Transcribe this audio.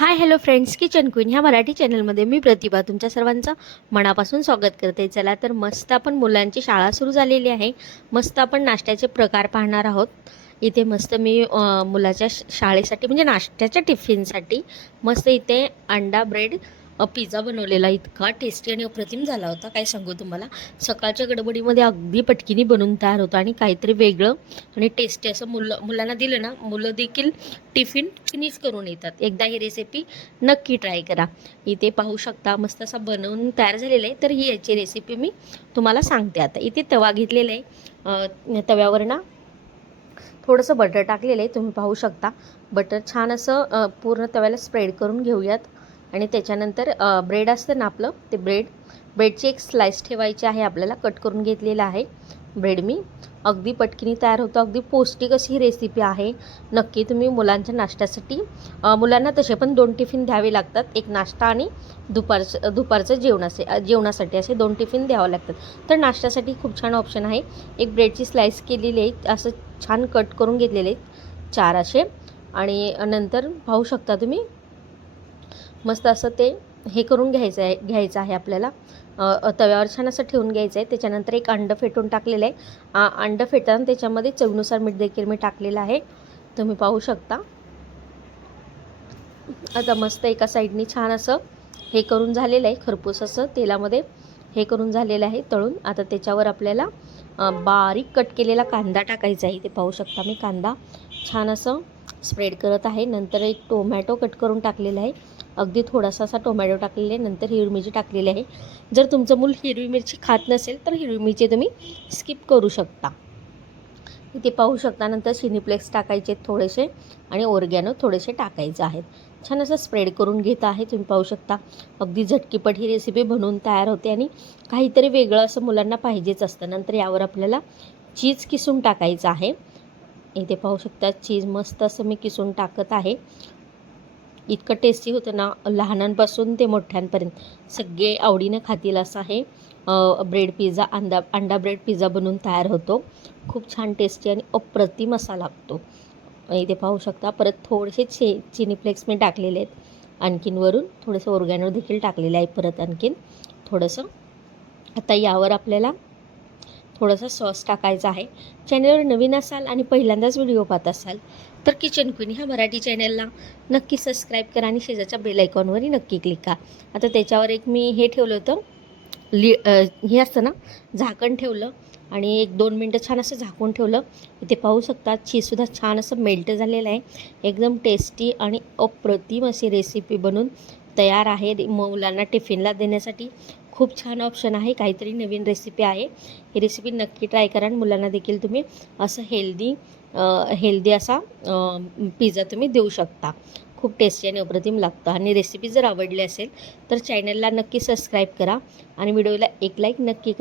Hi hello friends kitchen queen ह्या मराठी चॅनलमध्ये मी प्रतिभा. तुमच्या सर्वांचं मनापासून स्वागत करते. चला तर मस्त आपण मुलांची शाळा सुरू झालेली आहे. मस्त आपण नाश्त्याचे प्रकार पाहणार आहोत. इथे मस्त मी मुलाच्या श- शाळेसाठी म्हणजे नाश्त्याच्या टिफिनसाठी मस्त इथे अंडा ब्रेड पिझ्झा बनवलेला इतका टेस्टी आणि अप्रतिम झाला होता. काय सांगू तुम्हाला? सकाळच्या गडबडीमध्ये अगदी पटकिनी बनवून तयार होतं आणि काहीतरी वेगळं आणि टेस्टी असं मुलं मुलांना दिलं ना मुलं देखील टिफिन फिनिश करून येतात. एकदा ही रेसिपी नक्की ट्राय करा. इथे पाहू शकता मस्त असा बनवून तयार झालेला आहे. तर ही याची रेसिपी मी तुम्हाला सांगते आता. इथे तवा घेतलेला आहे. तव्यावर ना थोडंसं बटर टाकलेलं आहे. तुम्ही पाहू शकता. बटर छान असं पूर्ण तव्याला स्प्रेड करून घेऊयात. आणि त्याच्यानंतर ब्रेड असतं ना आपलं ते ब्रेड ब्रेडची एक स्लाइस ठेवायची आहे आपल्याला कट करून घेतलेलं आहे ब्रेड मी. अगदी पटकिनी तयार होतो अगदी पौष्टिक अशी ही रेसिपी आहे. नक्की तुम्ही मुलांच्या नाश्त्यासाठी मुलांना तसे पण दोन टिफिन द्यावे लागतात. एक नाश्ता आणि दुपारचं दुपारचं जेवण असे जेवणासाठी असे दोन टिफिन द्यावं लागतात. तर नाश्त्यासाठी खूप छान ऑप्शन आहे. एक ब्रेडची स्लाइस केलेली आहे असं छान कट करून घेतलेले आहेत चार असे. आणि नंतर पाहू शकता तुम्ही मस्त असं ते हे करून घ्यायचं आहे घ्यायचं आहे आपल्याला. तव्यावर छान असं ठेवून घ्यायचं आहे. त्याच्यानंतर एक अंडं फेटून टाकलेलं आहे. अंडं फेटताना त्याच्यामध्ये चवीनुसार मीठ देखील मी टाकलेलं आहे. तुम्ही पाहू शकता. आता मस्त एका साईडनी छान असं हे करून झालेलं आहे. खरपूस असं तेलामध्ये हे करून झालेलं आहे तळून. आता त्याच्यावर आपल्याला बारीक कट केलेला कांदा टाकायचा आहे. ते पाहू शकता मी. कांदा छान असं स्प्रेड करत आहे. नंतर एक टोमॅटो कट करून टाकलेला आहे. अगदी थोडासा असा टोमॅटो टाकलेला आहे नंतर हिरवी मिरची टाकलेली आहे. जर तुमचं मूल हिरवी मिरची खात नसेल तर हिरवी मिरची तुम्ही स्किप करू शकता. इथे पाहू शकता नंतर सिनीप्लेक्स टाकायचे थोडेसे आणि ओरगॅनो थोडेसे टाकायचे आहेत. छान असं स्प्रेड करून घेत आहे तुम्ही पाहू शकता. अगदी झटकीपट ही रेसिपी बनवून तयार होते आणि काहीतरी वेगळं असं मुलांना पाहिजेच असतं. नंतर यावर आपल्याला चीज किसून टाकायचं आहे. इथे पाहू शकता चीज मस्त असं मी किसून टाकत आहे. इतकं टेस्टी होतं ना लहानांपासून ते मोठ्यांपर्यंत. सगळे आवडीनं खातील असं आहे. ब्रेड पिझ्झा अंडा अंडा ब्रेड पिझ्झा बनवून तयार होतो. खूप छान टेस्टी आणि अप्रतिम असा लागतो. इथे पाहू शकता परत थोडेसे चे चिनी फ्लेक्स मी टाकलेले आहेत. आणखीन वरून थोडंसं ओरगॅनो देखील टाकलेलं आहे परत आणखीन. थोडंसं. आता यावर आपल्याला थोडासा सॉस टाकायचा आहे. चॅनलवर नवीन असाल आणि पहिल्यांदाच व्हिडिओ पाहत असाल तर किचन क्वीन ह्या मराठी चॅनलला नक्की सबस्क्राईब करा आणि शेजारच्या बेल आयकॉनवरही नक्की क्लिक करा. आता त्याच्यावर एक मी हे ठेवलं होतं. लि हे असतं ना झाकण ठेवलं आणि एक दोन मिनटं छान असं झाकून ठेवलं. इथे पाहू शकता चीजसुद्धा छान असं मेल्ट झालेलं आहे. एकदम टेस्टी आणि अप्रतिम अशी रेसिपी बनून तयार आहे. मुलांना टिफिनला देण्यासाठी खूप छान ऑप्शन आहे. काहीतरी नवीन रेसिपी आहे. ही रेसिपी नक्की ट्राय करा आणि मुलांना देखील तुम्ही असं हेल्दी हेल्दी असा पिझ्झा तुम्ही देऊ शकता. खूप टेस्टी आणि अप्रतिम लागतं. आणि रेसिपी जर आवडली असेल तर चॅनलला नक्की सबस्क्राईब करा. आणि व्हिडिओला एक लाईक नक्की करा.